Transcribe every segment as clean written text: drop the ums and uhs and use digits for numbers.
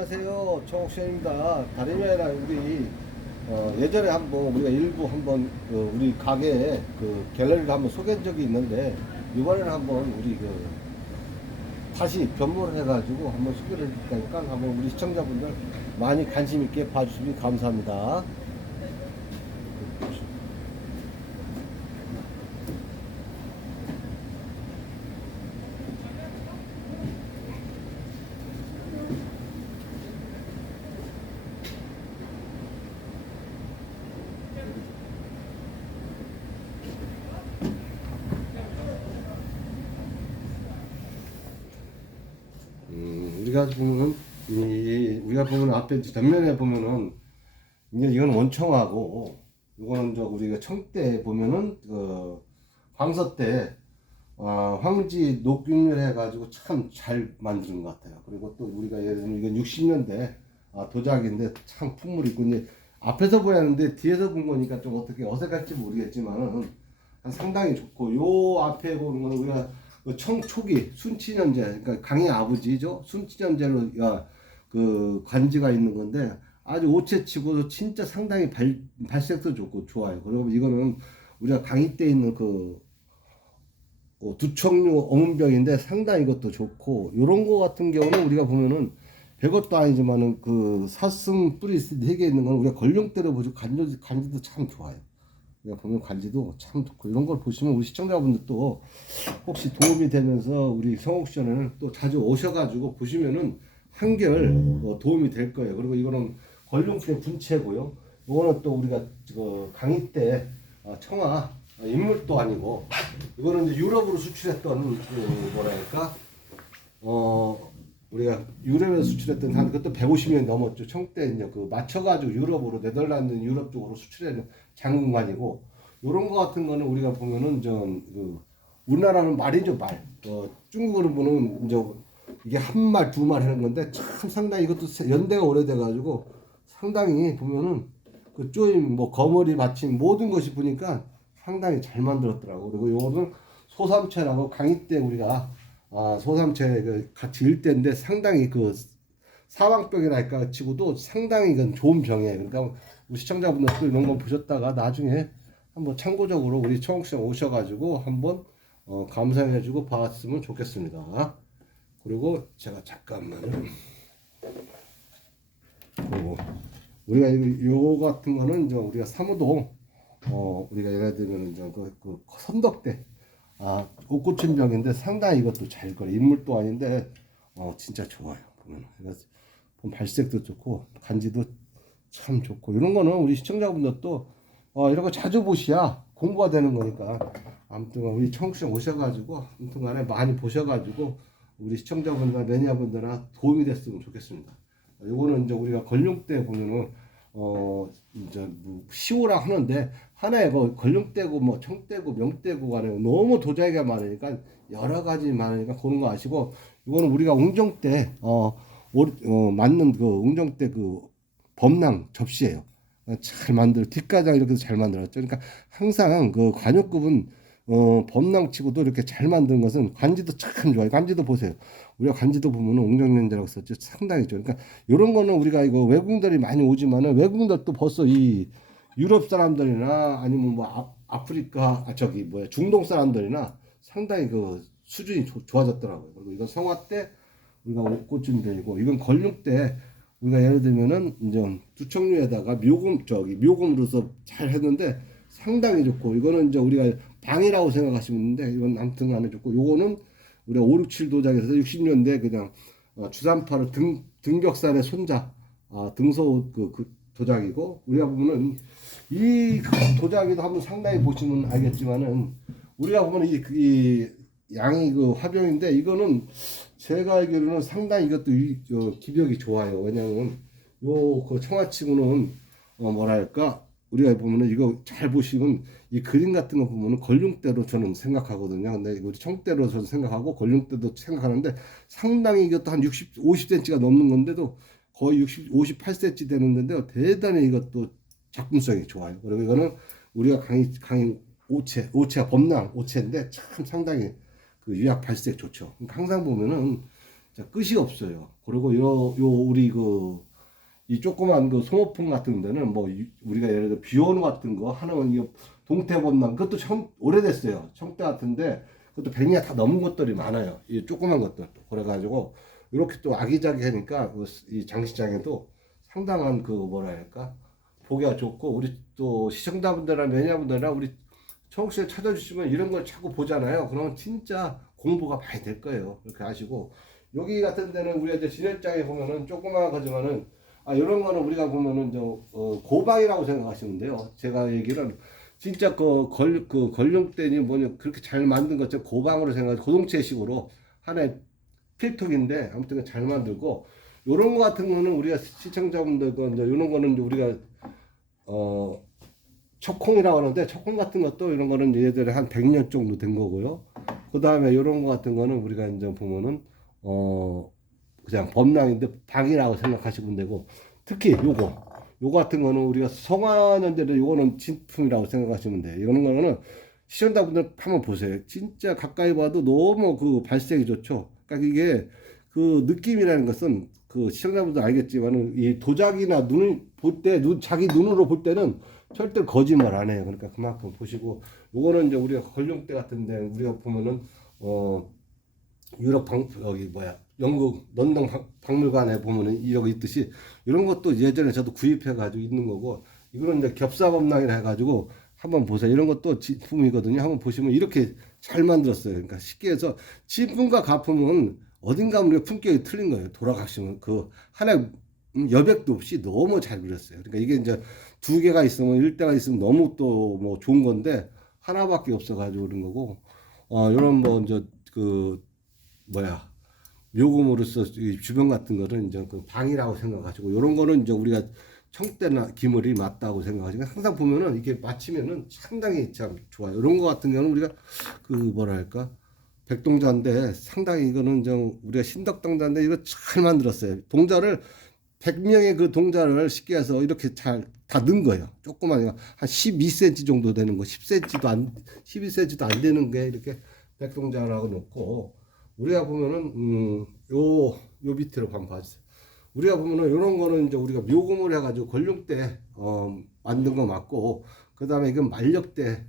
안녕하세요. 청옥션입니다. 다름이 아니라 우리 예전에 한번 우리가 일부 한번 우리 가게에 그 갤러리를 한번 소개한 적이 있는데 이번에는 한번 우리 다시 변모를 해가지고 한번 소개를 해드릴 테니까 한번 우리 시청자분들 많이 관심 있게 봐주시면 감사합니다. 우리가 보면 앞에 뒷면에 보면은 이제 이건 원청하고 이거는 저 우리가 청대 보면은 황서 때 황지 녹균을 해가지고 참 잘 만드는 것 같아요. 그리고 또 우리가 예를 들면 이건 60년대 도자기인데 참 품물 있고 이제 앞에서 보였는데 뒤에서 본 거니까 좀 어떻게 어색할지 모르겠지만은 상당히 좋고 요 앞에 보는 거는 우리가 그 청초기 순치년제 그러니까 강의 아버지죠. 순치년제로 그 관지가 있는 건데 아주 오체치고도 진짜 상당히 발색도 좋고 좋아요. 그리고 이거는 우리가 강의 때 있는 두청류 어문병인데 상당히 이것도 좋고 요런 거 같은 경우는 우리가 보면은 별것도 아니지만은 그 사슴 뿌리 4개 있는 건 우리가 걸룡대로 보죠. 간지도 참 좋아요. 우리가 보면 관지도 참 좋고 이런 걸 보시면 우리 시청자분들도 혹시 도움이 되면서 우리 성옥션을 또 자주 오셔가지고 보시면은 한결 도움이 될 거예요. 그리고 이거는 걸룡대 분체고요. 이거는 또 우리가 강의 때 청아 인물도 아니고 이거는 이제 유럽으로 수출했던 뭐랄까 우리가 유럽에서 수출했던 한 그것도 150년 넘었죠. 청때 이제 맞춰가지고 유럽으로 네덜란드 유럽 쪽으로 수출하는 장군관이고 요런 거 같은 거는 우리가 보면은 우리나라는 말이죠 말. 중국으로 보면 이제 이게 한 말 두 말 하는 건데 참 상당히 이것도 연대가 오래돼가지고 상당히 보면은 그 조임 뭐 거머리 받침 모든 것이 보니까 상당히 잘 만들었더라고. 그리고 요거는 소삼체라고 강의 때 우리가 소삼체 같이 일대인데 상당히 사방병이랄까 치고도 상당히 이건 좋은 병이에요. 그러니까 우리 시청자분들도 이런 거 보셨다가 나중에 한번 참고적으로 우리 청옥시장 오셔가지고 한번 감상해주고 봤으면 좋겠습니다. 그리고 제가 잠깐만요. 그리고 우리가 요 같은 거는 이제 우리가 사무도 우리가 예를 들면 이제 선덕대 옷고침병인데 상당히 이것도 잘 거려 인물도 아닌데 진짜 좋아요. 보면 그래서 발색도 좋고 간지도 참 좋고 이런 거는 우리 시청자분들도 이런 거 자주 보셔야 공부가 되는 거니까 아무튼 우리 청취자 오셔가지고 아무튼간에 많이 보셔가지고 우리 시청자분들 매니아분들한테 도움이 됐으면 좋겠습니다. 요거는 이제 우리가 걸룡대 보면은 이제 뭐 시오라 하는데 하나에 걸룡대고 뭐 청대고 명대고 간에 너무 도자기가 많으니까 여러 가지 많으니까 그런 거 아시고 이거는 우리가 웅정대 맞는 웅정대 범랑 접시예요. 잘 뒷가장 이렇게 잘 만들었죠. 그러니까 항상 관역급은 범랑치고도 이렇게 잘 만든 것은 관지도 참 좋아요. 관지도 보세요. 우리가 관지도 보면은 옹정연제라고 썼죠. 상당히 좋아요. 그러니까 이런 거는 우리가 이거 외국인들이 많이 오지만은 외국인들도 벌써 이 유럽 사람들이나 아니면 뭐 아프리카 중동 사람들이나 상당히 수준이 좋아졌더라고요. 그리고 이건 성화 때 우리가 옷꽃준비이고 이건 걸육 때 우리가 예를 들면은 이제 두청류에다가 묘금으로서 잘 했는데 상당히 좋고 이거는 이제 우리가 방이라고 생각하시면 되는데 이건 아무튼 안에 좋고 요거는 우리가 5, 6, 7 도자기에서 60년대 그냥 주산파를 등격산의 손자 등소 도자기고 우리가 보면은 이 도자기도 한번 상당히 보시면 알겠지만은 우리가 보면 이 양이 화병인데 이거는 제가 알기로는 상당히 이것도 기력이 좋아요. 왜냐면 청아치고는 뭐랄까 우리가 보면은 이거 잘 보시면 이 그림 같은 거 보면은 걸룡대로 저는 생각하거든요. 근데 우리 청대로 저는 생각하고 걸룡대도 생각하는데 상당히 이것도 한 50cm가 넘는 건데도 거의 58cm 되는 건데요. 대단히 이것도 작품성이 좋아요. 그리고 이거는 우리가 강의 오체가 범랑 오체인데 참 상당히 유약 발색 좋죠. 그러니까 항상 보면은 자, 끝이 없어요. 그리고 요 우리 이 조그만 그 소모품 같은 데는 뭐 우리가 예를 들어 비오는 같은 거 하는 이 동태범람 그것도 오래됐어요. 청대 같은데 그것도 100년 다 넘은 것들이 많아요. 이 조그만 것들. 그래가지고 이렇게 또 아기자기하니까 이 장시장에도 상당한 그 뭐라 할까 보기가 좋고 우리 또 시청자분들이나 매니아분들이나 우리 청국시를 찾아주시면 이런 걸 자꾸 보잖아요. 그러면 진짜 공부가 많이 될 거예요. 그렇게 아시고 여기 같은 데는 우리가 이제 진열장에 보면은 조그마한 거지만은 이런 거는 우리가 보면은 고방이라고 생각하시면 돼요. 제가 얘기는 진짜 그 걸림대니 뭐냐 그렇게 잘 만든 것처럼 고방으로 생각해서 고동체식으로 하나의 필통인데 아무튼 잘 만들고 요런 거 같은 거는 우리가 시청자분들도 이제 요런 거는 이제 우리가 어 척콩이라고 하는데 척콩 같은 것도 이런 거는 얘들이 한 100년 정도 된 거고요. 그 다음에 이런 거 같은 거는 우리가 이제 보면은 그냥 범랑인데 방이라고 생각하시면 되고 특히 요거 같은 거는 우리가 성화년대도 요거는 진품이라고 생각하시면 돼요. 이런 거는 시청자분들 한번 보세요. 진짜 가까이 봐도 너무 그 발색이 좋죠. 그러니까 이게 그 느낌이라는 것은 그 시청자분들 알겠지만은 이 도자기나 눈을 볼 때 자기 눈으로 볼 때는 절대 거짓말 안 해요. 그러니까 그만큼 보시고 요거는 이제 우리가 걸룡대 같은데 우리가 보면은 유럽 여기 뭐야 영국 런던 박물관에 보면은 여기 있듯이 이런 것도 예전에 저도 구입해 가지고 있는 거고 이거는 이제 겹사범랑이라 해가지고 한번 보세요. 이런 것도 진품이거든요. 한번 보시면 이렇게 잘 만들었어요. 그러니까 쉽게 해서 진품과 가품은 어딘가 우리가 품격이 틀린 거예요. 돌아가시면 그 하나 여백도 없이 너무 잘 그렸어요. 그러니까 이게 이제 두 개가 있으면 일대가 있으면 너무 또 뭐 좋은 건데 하나밖에 없어가지고 그런 거고 이런 뭐 이제 그 뭐야 묘금으로서 주변 같은 거는 이제 그 방이라고 생각하시고 이런 거는 이제 우리가 청대나 기물이 맞다고 생각하시고 항상 보면은 이게 맞추면은 상당히 참 좋아요. 이런 거 같은 경우는 우리가 그 뭐랄까 백동자인데 상당히 이거는 좀 우리가 신덕동자인데 이거 잘 만들었어요. 동자를 100명의 그 동자를 쉽게 해서 이렇게 잘 다 넣은 거예요. 조그만 한 12cm 정도 되는 거, 10cm도 안 12cm도 안 되는 게 이렇게 백동자라고 놓고 우리가 보면은 요 밑으로 한번 봐주세요. 우리가 보면은 이런 거는 이제 우리가 묘금을 해가지고 걸룡대 만든 거 맞고 그 다음에 이건 말력대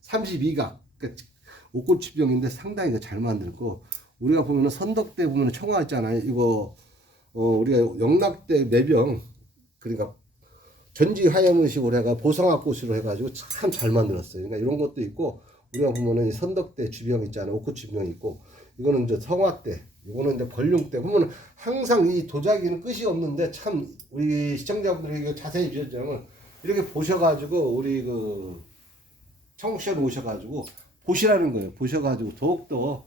32각 그러니까 옷꽃치병인데 상당히 잘 만들고 우리가 보면은 선덕대 보면은 청아 있잖아요. 이거 우리가 영락대 매병 그러니까 전지 화염의식으로 해가 보성학꽃으로 해가지고 참 잘 만들었어요. 그러니까 이런 것도 있고 우리가 보면은 이 선덕대 주병 있잖아요. 옷꽃주병 있고 이거는 이제 성화대, 이거는 이제 벌룡대 보면은 항상 이 도자기는 끝이 없는데 참 우리 시청자분들이 이거 자세히 보셨자면 이렇게 보셔가지고 우리 그 청국시에 오셔가지고 보시라는 거예요. 보셔가지고 더욱더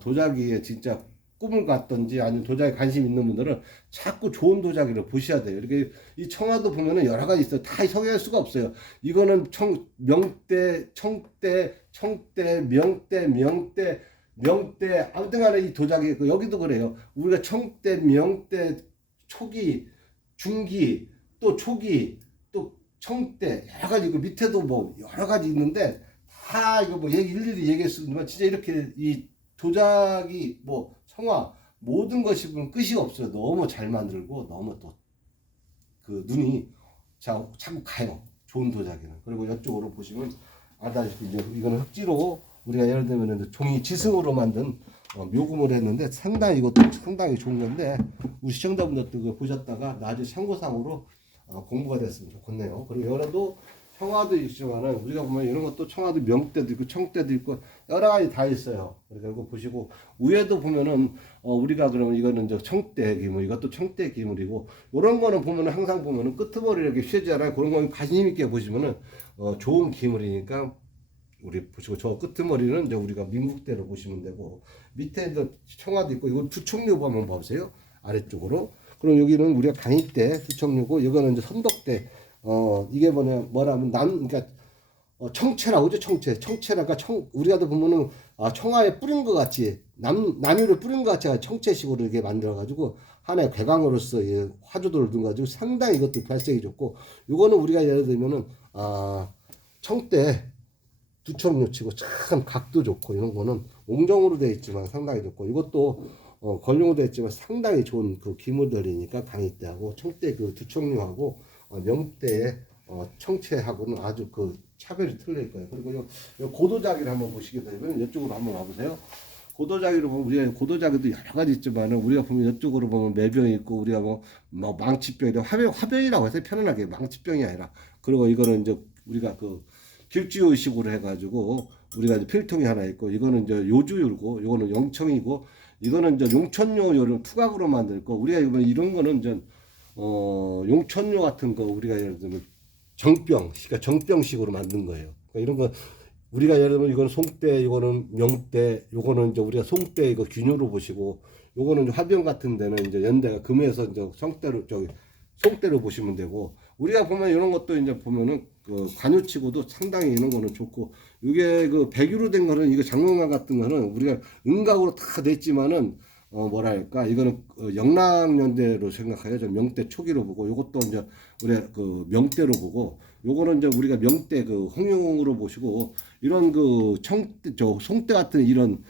도자기에 진짜 꿈을 갖던지 아니면 도자기 관심 있는 분들은 자꾸 좋은 도자기를 보셔야 돼요. 이렇게 이 청화도 보면은 여러 가지 있어요. 다 소개할 수가 없어요. 이거는 명대, 청대, 명대 아무튼 간에 이 도자기 여기도 그래요. 우리가 청대, 명대, 초기, 중기, 또 초기, 또 청대 여러 가지 그 밑에도 뭐 여러 가지 있는데 다 이거 뭐 일일이 얘기할 수 있지만 진짜 이렇게 이 도자기 뭐 성화 모든 것이 보면 끝이 없어요. 너무 잘 만들고 너무 또 그 눈이 자꾸 가요. 좋은 도자기는. 그리고 이쪽으로 보시면 알다시피 이제 이거는 흑지로 우리가 예를 들면 종이 지승으로 만든 묘금을 했는데 상당히 이것도 상당히 좋은 건데 우리 시청자분들도 그거 보셨다가 나중에 참고상으로 공부가 됐으면 좋겠네요. 그리고 여러도 청화도 있지만은 우리가 보면 이런 것도 청화도 명대도 있고 청대도 있고 여러 가지 다 있어요. 그러니까 이거 보시고 위에도 보면은 우리가 그러면 이거는 이제 청대 기물, 이것도 청대 기물이고 이런 거는 보면은 항상 보면은 끄트머리 이렇게 휘잖아요. 그런 거 관심 있게 보시면은 좋은 기물이니까 우리 보시고 저 끄트머리는 이제 우리가 민국대로 보시면 되고 밑에 이제 청화도 있고 이거 두청류부 한번 봐보세요. 아래쪽으로. 그럼 여기는 우리가 간이대 두청류고 이거는 이제 선덕대. 이게 뭐라면 그러니까 청채라고 그죠? 청채라가 우리가도 보면은 청아에 뿌린 것 같이 남유를 뿌린 것 같이 청채식으로 이렇게 만들어 가지고 하나의 괴강으로서 화조도를 둔 가지고 상당히 이것도 발색이 좋고 이거는 우리가 예를 들면은 청대 두청류 치고 참 각도 좋고 이런 거는 옹정으로 되어 있지만 상당히 좋고 이것도 권룡도 했지만 상당히 좋은 그 기모델이니까 강의대하고 청대 그 두청류하고 명대의 청채하고는 아주 그 차별이 틀릴 거예요. 그리고 요 고도자기를 한번 보시게 되면 이쪽으로 한번 와보세요. 고도자기로 보면 우리가 고도자기도 여러 가지 있지만은 우리가 보면 이쪽으로 보면 매병이 있고 우리가 뭐 망치병이 화병이라고 해서 편안하게 망치병이 아니라 그리고 이거는 이제 우리가 그 길주의식으로 해가지고 우리가 이제 필통이 하나 있고 이거는 이제 요주율고 이거는 영청이고 이거는 이제 용천료를 투각으로 만들 거 우리가 이런 거는 이제 용천료 같은 거 우리가 예를 들면 정병 그러니까 정병식으로 만든 거예요. 그러니까 이런 거 우리가 예를 들면 이거는 송대, 이거는 명대, 요거는 이제 우리가 송대 이거 균요로 보시고, 요거는 화병 같은 데는 이제 연대가 금에서 이제 성대로 저기 송대로 보시면 되고, 우리가 보면 이런 것도 이제 보면은 그 관유치고도 상당히 이런 거는 좋고, 이게 그 백유로 된 거는 이거 장롱화 같은 거는 우리가 은각으로 다 됐지만은 뭐랄까 이거는 영락연대로 생각해요. 저 명대 초기로 보고 요것도 이제 우리 그 명대로 보고 요거는 이제 우리가 명대 그 홍용으로 보시고 이런 그 청대 저 송대 같은 이런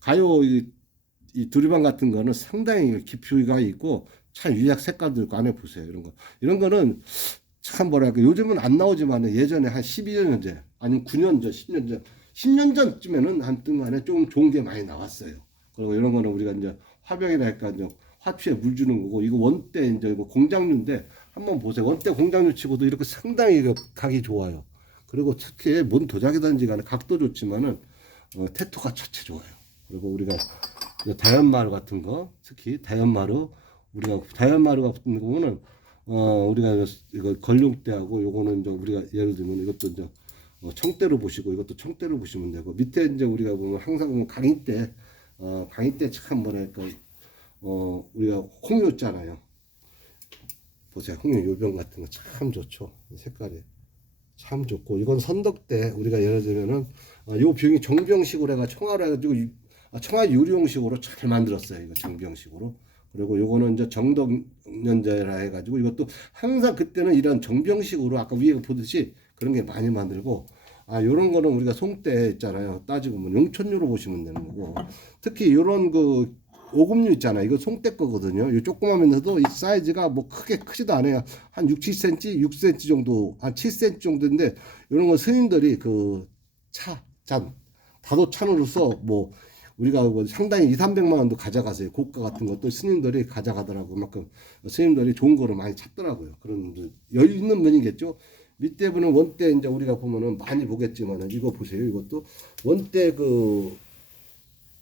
가요 이 두리방 같은 거는 상당히 깊이가 있고 참 유약 색깔도 있고 안에 보세요. 이런 거는 참 뭐랄까 요즘은 안 나오지만 예전에 한 12년 전 아니면 9년 전 10년 전 10년 전쯤에는 한동안에 좀 좋은 게 많이 나왔어요. 그리고 이런 거는 우리가 이제 화병이나 할까 이제 화취에 물 주는 거고 이거 원대 이제 뭐 공장류인데 한번 보세요. 원대 공장류 치고도 이렇게 상당히 각이 좋아요. 그리고 특히 뭔 도자기든지 간에 각도 좋지만은 태토가 자체 좋아요. 그리고 우리가 다연마루 같은 거 특히 다연마루 우리가 다연마루 같은 경우는 우리가 이거 걸룡대하고 요거는 이제 우리가 예를 들면 이것도 이제 청대로 보시고 이것도 청대로 보시면 되고 밑에 이제 우리가 보면 항상 보면 강인대 강인대 참 뭐랄까 우리가 홍요잖아요. 보세요. 홍요 요병 같은 거 참 좋죠. 색깔이 참 좋고 이건 선덕대 우리가 예를 들면은 요 병이 정병식으로 해가 청화로 해가지고 청화 유리용식으로 잘 만들었어요. 이거 정병식으로. 그리고 요거는 이제 정덕년자라 해가지고 이것도 항상 그때는 이런 정병식으로 아까 위에 보듯이 그런 게 많이 만들고 요런 거는 우리가 송대 있잖아요. 따지고 보면 용천류로 보시면 되는 거고 특히 요런 그 오금류 있잖아요. 이거 송대 거거든요. 이 조그마면서도 이 사이즈가 뭐 크게 크지도 않아요. 한 6, 7cm, 6cm 정도, 한 7cm 정도인데 이런 거 스님들이 그 잔, 다도찬으로서 뭐 우리가 뭐 상당히 2, 300만 원도 가져가세요. 고가 같은 것도 스님들이 가져가더라고. 그만큼 스님들이 좋은 거를 많이 찾더라고요. 그런 여유 있는 면이겠죠. 밑에 보는 원대 이제 우리가 보면은 많이 보겠지만 이거 보세요. 이것도 원대 그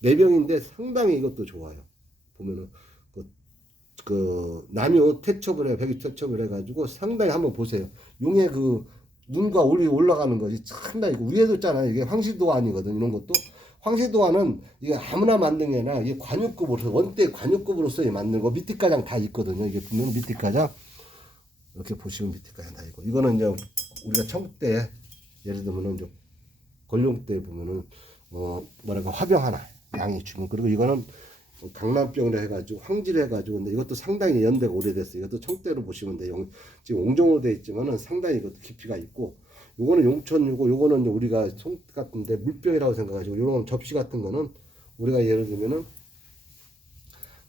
내병인데 상당히 이것도 좋아요. 보면은 그 남이 퇴첩을 해 백이 퇴첩을 해가지고 상당히 한번 보세요. 용의 그 눈과 올이 올라가는 것이 상당히 위에도 있잖아요. 이게 황시도안이거든. 이런 것도 황시도안은 이게 아무나 만든 게 아니라 이게 관유급으로서 원대 관유급으로서 만들고 밑에 가장 다 있거든요. 이게 보면 밑에 가장 이렇게 보시면 밑에 가장 다 있고 이거는 이제 우리가 청대 예를 들면은 이제 걸룡대 보면은 뭐랄까 화병 하나 양이 주면 그리고 이거는 강남병으로 해가지고 황지를 해가지고 근데 이것도 상당히 연대가 오래됐어요. 이것도 청대로 보시면 돼요. 지금 옹종으로 되어 있지만은 상당히 이것도 깊이가 있고 요거는 용천유고 요거는 이제 우리가 송 같은데 물병이라고 생각하시고 요런 접시 같은 거는 우리가 예를 들면은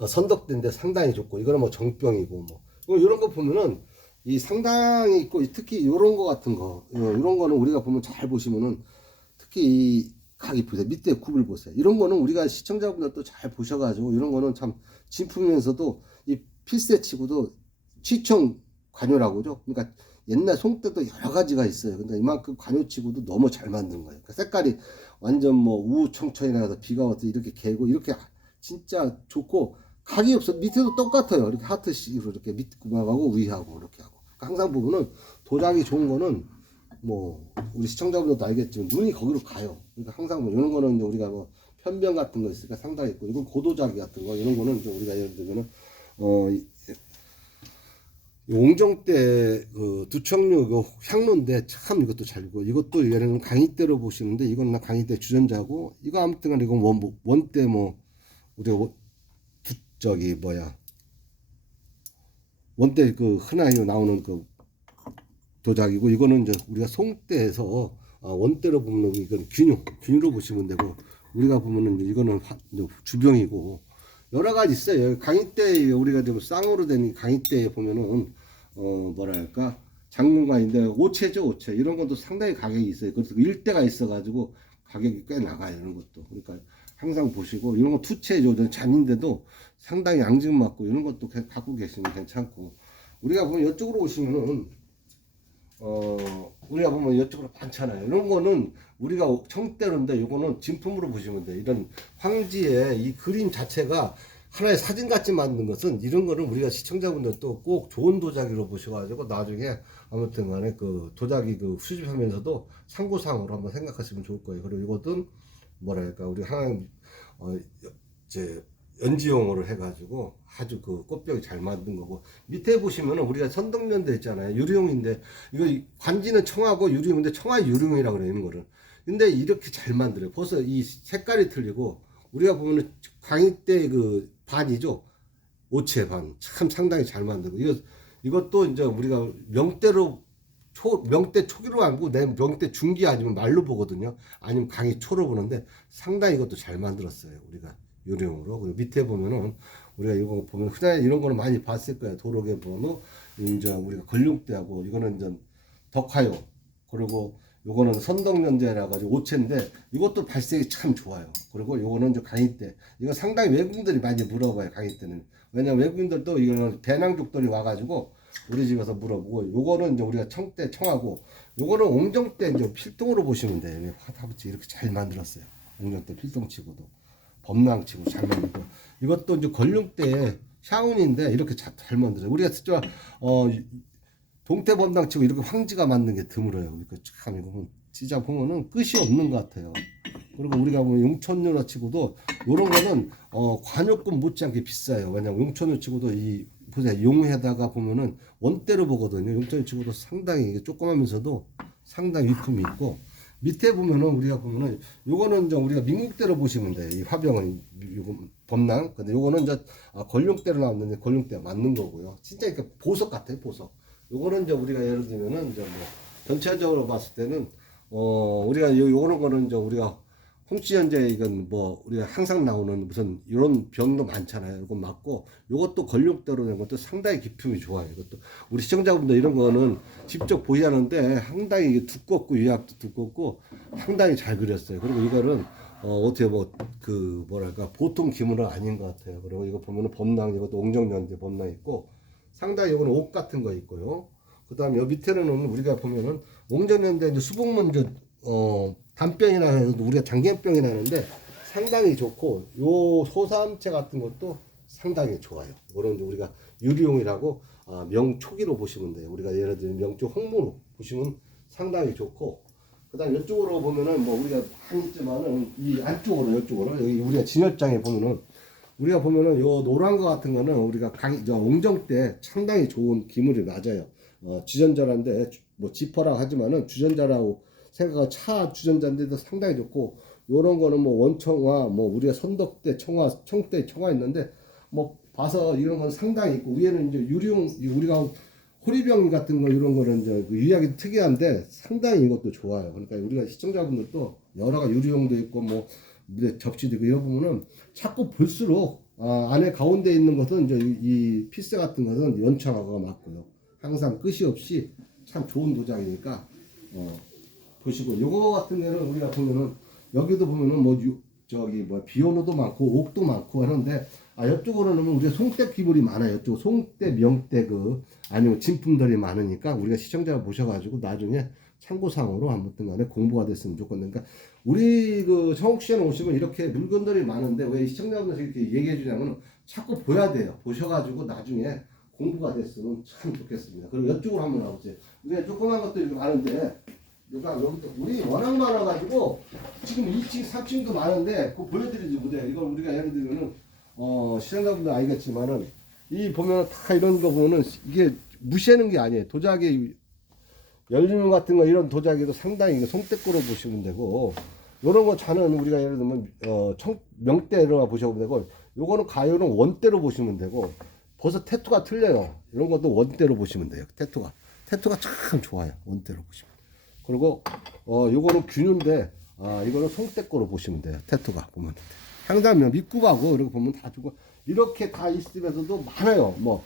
선덕대인데 상당히 좋고 이거는 뭐 정병이고 뭐 이런 거 보면은 이 상당히 있고 특히 요런 거 같은 거 이런 거는 우리가 보면 잘 보시면은 특히 이 각이 보세요. 밑에 굽을 보세요. 이런 거는 우리가 시청자분들도 잘 보셔가지고 이런 거는 참 진품이면서도 이 필세치고도 시청 관여라고 죠. 그러니까 옛날 송대도 여러 가지가 있어요. 근데 이만큼 관여치고도 너무 잘 만든 거예요. 그러니까 색깔이 완전 뭐 우청천이라서 비가 와서 이렇게 개고 이렇게 진짜 좋고 각이 없어. 밑에도 똑같아요. 이렇게 하트식으로 이렇게 밑 구멍하고 위하고 이렇게 하고. 그러니까 항상 보면은 도자기 좋은 거는 뭐 우리 시청자분들도 알겠지만 눈이 거기로 가요. 그러니까 항상 뭐 이런 거는 이제 우리가 뭐 편병 같은 거 있으니까 상당히 있고 이건 고도자기 같은 거 이런 거는 좀 우리가 예를 들면은 옹정 때그 두청류 그 향로인데 참 이것도 잘고 이것도 얘는 강의대로 보시는데 이건 나 강의대 주전자고 이거 아무튼간 이건 원대 뭐 우리가 저기 뭐야 원대 그 흔하게 나오는 그 도자기고 이거는 이제 우리가 송대에서 원대로 보면 이건 균유로 보시면 되고 우리가 보면은 이거는 주병이고 여러 가지 있어요. 강의대 우리가 좀 쌍으로 된 강의대에 보면은 뭐랄까 장문가인데 오체죠, 오체. 이런 것도 상당히 가격이 있어요. 그래서 일대가 있어가지고 가격이 꽤 나가요. 이런 것도. 그러니까 항상 보시고 이런 거 투체죠. 잔인데도 상당히 앙증맞고 이런 것도 갖고 계시면 괜찮고. 우리가 보면 이쪽으로 오시면은 우리가 보면 이쪽으로 많잖아요. 이런 거는 우리가 청대로인데 요거는 진품으로 보시면 돼요. 이런 황지의 이 그림 자체가 하나의 사진 같이 만든 것은 이런 거는 우리가 시청자분들도 꼭 좋은 도자기로 보셔가지고 나중에 아무튼 간에 그 도자기 그 수집하면서도 참고사항으로 한번 생각하시면 좋을 거예요. 그리고 이것은 뭐랄까 우리 하나 이제 연지용으로 해가지고 아주 그 꽃병이 잘 만든 거고 밑에 보시면은 우리가 선덕면대 있잖아요. 유리용인데 이거 관지는 청하고 유리용인데 청하 유리용이라고 그래요. 이런 거를. 근데 이렇게 잘 만들어요. 벌써 이 색깔이 틀리고 우리가 보면은 광익대 그 반이죠. 오체 반. 참 상당히 잘 만들고 이것도 이제 우리가 명대로 명대 초기로 알고 내 명대 중기 아니면 말로 보거든요. 아니면 강의 초로 보는데 상당히 이것도 잘 만들었어요. 우리가 유령으로. 그리고 밑에 보면은 우리가 이거 보면 흔히 이런 거는 많이 봤을 거예요. 도로계 번호 이제 우리가 걸림대하고 이거는 이제 덕화요. 그리고 요거는 선덕연재라 가지고 오체인데 이것도 발색이 참 좋아요. 그리고 요거는 이제 강의대. 이거 상당히 외국인들이 많이 물어봐요. 강의대는. 왜냐면 외국인들도 이거는 배낭족들이 와가지고 우리 집에서 물어보고 요거는 이제 우리가 청대 청하고 요거는 옹정대 이제 필동으로 보시면 돼요. 화답지 이렇게 잘 만들었어요. 옹정대 필동치고도 범랑치고 잘 만들고 이것도 이제 걸림대 샤운인데 이렇게 잘 만들어요. 우리가 진짜 동태범당치고 이렇게 황지가 만든 게 드물어요. 그러니까 참 이거 진짜 보면은 끝이 없는 것 같아요. 그리고 우리가 보면 용천유라 치고도 이런 거는 관역금 못지않게 비싸요. 왜냐면 용천유 치고도 이 보세요. 용에다가 보면은 원대로 보거든요. 용천유 치고도 상당히 조그마면서도 상당히 위품이 있고 밑에 보면은 우리가 보면은 요거는 이제 우리가 민국대로 보시면 돼요. 이 화병은 요거 범랑. 근데 요거는 이제 걸룡대로 나왔는데 걸룡대 맞는 거고요. 진짜 이렇게 보석 같아요. 보석. 요거는 이제 우리가 예를 들면은 이제 뭐 전체적으로 봤을 때는 우리가 요런 거는 이제 우리가 홍치현재 이건 뭐 우리가 항상 나오는 무슨 이런 병도 많잖아요. 이거 맞고 요것도 걸림대로 된 것도 상당히 기품이 좋아요. 이것도 우리 시청자분들 이런 거는 직접 보이하는데 상당히 이게 두껍고 유약도 두껍고 상당히 잘 그렸어요. 그리고 이거는 어떻게 뭐 그 뭐랄까 보통 기물은 아닌 것 같아요. 그리고 이거 보면은 범랑 이것도 옹정연대 범랑 있고 상당히 이거는 옥 같은 거 있고요. 그다음에 여기 밑에는 우리가 보면은 옹정연대 이제 수복문제 단병이나 해서 우리가 장기병이 나는데 상당히 좋고 요 소삼체 같은 것도 상당히 좋아요. 이거는 우리가 유리용이라고 명초기로 보시면 돼요. 우리가 예를 들면 명초 홍무로 보시면 상당히 좋고 그다음 이쪽으로 보면은 뭐 우리가 많이 있지만은 이 안쪽으로 이쪽으로 여기 우리가 진열장에 보면은 우리가 보면은 요 노란 거 같은 거는 우리가 옹정 때 상당히 좋은 기물이 맞아요. 주전자라는데 뭐 지퍼라고 하지만은 주전자라고 생각하고 차 주전자인데도 상당히 좋고 요런 거는 뭐 원청화 뭐 우리가 선덕대 청화 청대 청화 있는데 뭐 봐서 이런 건 상당히 있고 위에는 이제 유리용 우리가 호리병 같은 거 이런 거는 이제 그 유약이 특이한데 상당히 이것도 좋아요. 그러니까 우리가 시청자분들도 여러 가지 유리용도 있고 뭐 접시도 있고 이런 부분은 자꾸 볼수록 안에 가운데 있는 것은 이제 이 피스 같은 것은 연청화가 맞고요. 항상 끝이 없이 참 좋은 도장이니까 보시고 요거 같은 데는 우리가 보면은 여기도 보면은 뭐 저기 뭐 비오노도 많고 옥도 많고 하는데 이쪽으로는 우리가 송대 기물이 많아요. 이쪽 송대 명대 그 아니면 진품들이 많으니까 우리가 시청자 보셔가지고 나중에 참고상으로 아무튼 간에 공부가 됐으면 좋겠는데 그러니까 우리 그 청옥시장에 오시면 이렇게 물건들이 많은데 왜 시청자분들 이렇게 얘기해 주냐면 자꾸 보야 돼요. 보셔가지고 나중에 공부가 됐으면 참 좋겠습니다. 그럼 이쪽으로 한번 나오세요. 우리가 조그만 것도 이렇게 많은데 여기도 우리 워낙 많아가지고 지금 2층, 3층도 많은데 그거 보여드리지 못해요. 이걸 우리가 예를 들면은 시청자분들 알겠지만은 이 보면 다 이런 거 보면은 이게 무시하는 게 아니에요. 도자기 열림 같은 거 이런 도자기도 상당히 송대꾸로 보시면 되고 요런 거 잔은 우리가 예를 들면 명대로 보시면 되고 요거는 가요는 원대로 보시면 되고 벌써 태투가 틀려요. 이런 것도 원대로 보시면 돼요. 태투가 참 좋아요. 원대로 보시면. 그리고 요거는 균인데 이거는 송대꾸로 보시면 돼요. 태투가 보면 항상 밑굽하고 이렇게 보면 다 주고 이렇게 다 있으면서도 많아요. 뭐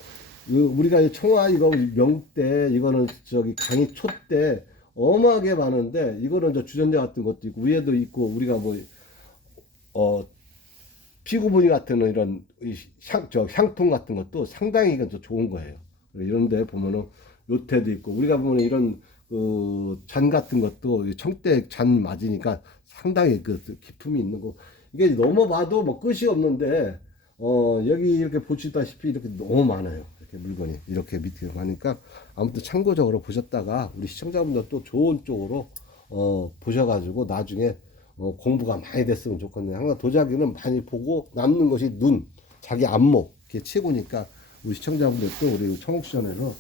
우리가 이 청아 이거 명때 이거는 저기 강의 초 때 어마하게 많은데 이거는 저 주전자 같은 것도 있고 위에도 있고 우리가 어 피구분이 같은 이런 향통 같은 것도 상당히 더 좋은 거예요. 이런데 보면은 요태도 있고 우리가 보면 이런 잔 같은 것도 청대 잔 맞으니까 상당히 그 기품이 있는 거. 이게 넘어봐도 뭐 끝이 없는데 여기 이렇게 보시다시피 이렇게 너무 많아요. 이렇게 물건이 이렇게 밑에 가니까 아무튼 참고적으로 보셨다가 우리 시청자분들 또 좋은 쪽으로 보셔가지고 나중에 공부가 많이 됐으면 좋겠네요. 항상 도자기는 많이 보고 남는 것이 눈, 자기 안목, 이게 최고니까 우리 시청자분들도 우리 청옥시전에서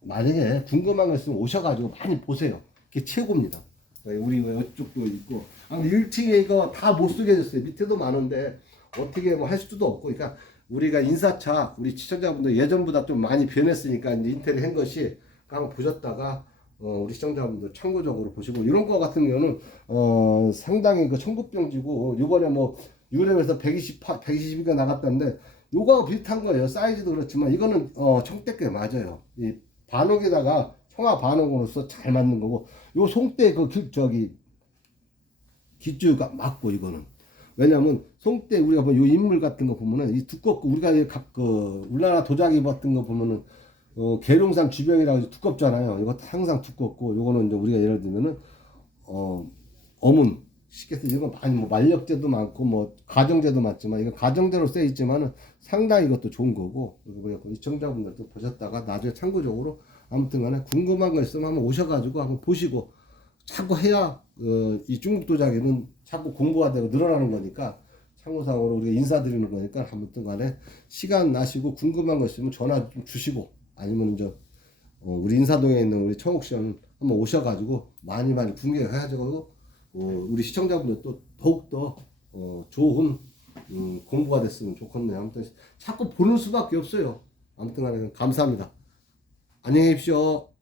만약에 궁금한 거 있으면 오셔가지고 많이 보세요. 그게 최고입니다. 우리 이쪽도 있고, 1층에 이거 다 못 쓰게 해줬어요. 밑에도 많은데 어떻게 뭐 할 수도 없고, 그러니까 우리가 인사차 우리 시청자분들 예전보다 좀 많이 변했으니까 이제 인테리어 한 것이 한번 보셨다가 우리 시청자분들 참고적으로 보시고 이런 거 같은 경우는 상당히 그 청국병지고 요번에 뭐 유럽에서 120가 나갔다는데 요거하고 비슷한 거예요. 사이즈도 그렇지만 이거는 청대께 맞아요. 이 반옥에다가 청아 반옥으로서 잘 맞는 거고 요 송대 저기 기주가 맞고 이거는 왜냐면 송대 우리가 뭐 요 인물 같은 거 보면은 이 두껍고 우리가 그 우리나라 도자기 같은 거 보면은 계룡산 쥐병이라고 해서 두껍잖아요. 이거 항상 두껍고 요거는 이제 우리가 예를 들면은 어문 쉽게 해서 이건 많이 뭐 만력제도 많고 뭐 가정제도 많지만 이거 가정제로 써 있지만은 상당히 이것도 좋은 거고 그리고 시청자분들도 보셨다가 나중에 참고적으로 아무튼간에 궁금한 거 있으면 한번 오셔가지고 한번 보시고 자꾸 해야 이 중국 도자기는 자꾸 공부가 되고 늘어나는 거니까 참고상으로 우리가 인사드리는 거니까 아무튼간에 시간 나시고 궁금한 거 있으면 전화 좀 주시고 아니면 이제 우리 인사동에 있는 우리 청옥시장 한번 오셔가지고 많이 구경해가지고 우리 시청자분들도 더욱더 좋은 공부가 됐으면 좋겠네요. 아무튼 자꾸 보는 수밖에 없어요. 아무튼간에 감사합니다. 안녕히 계십시오.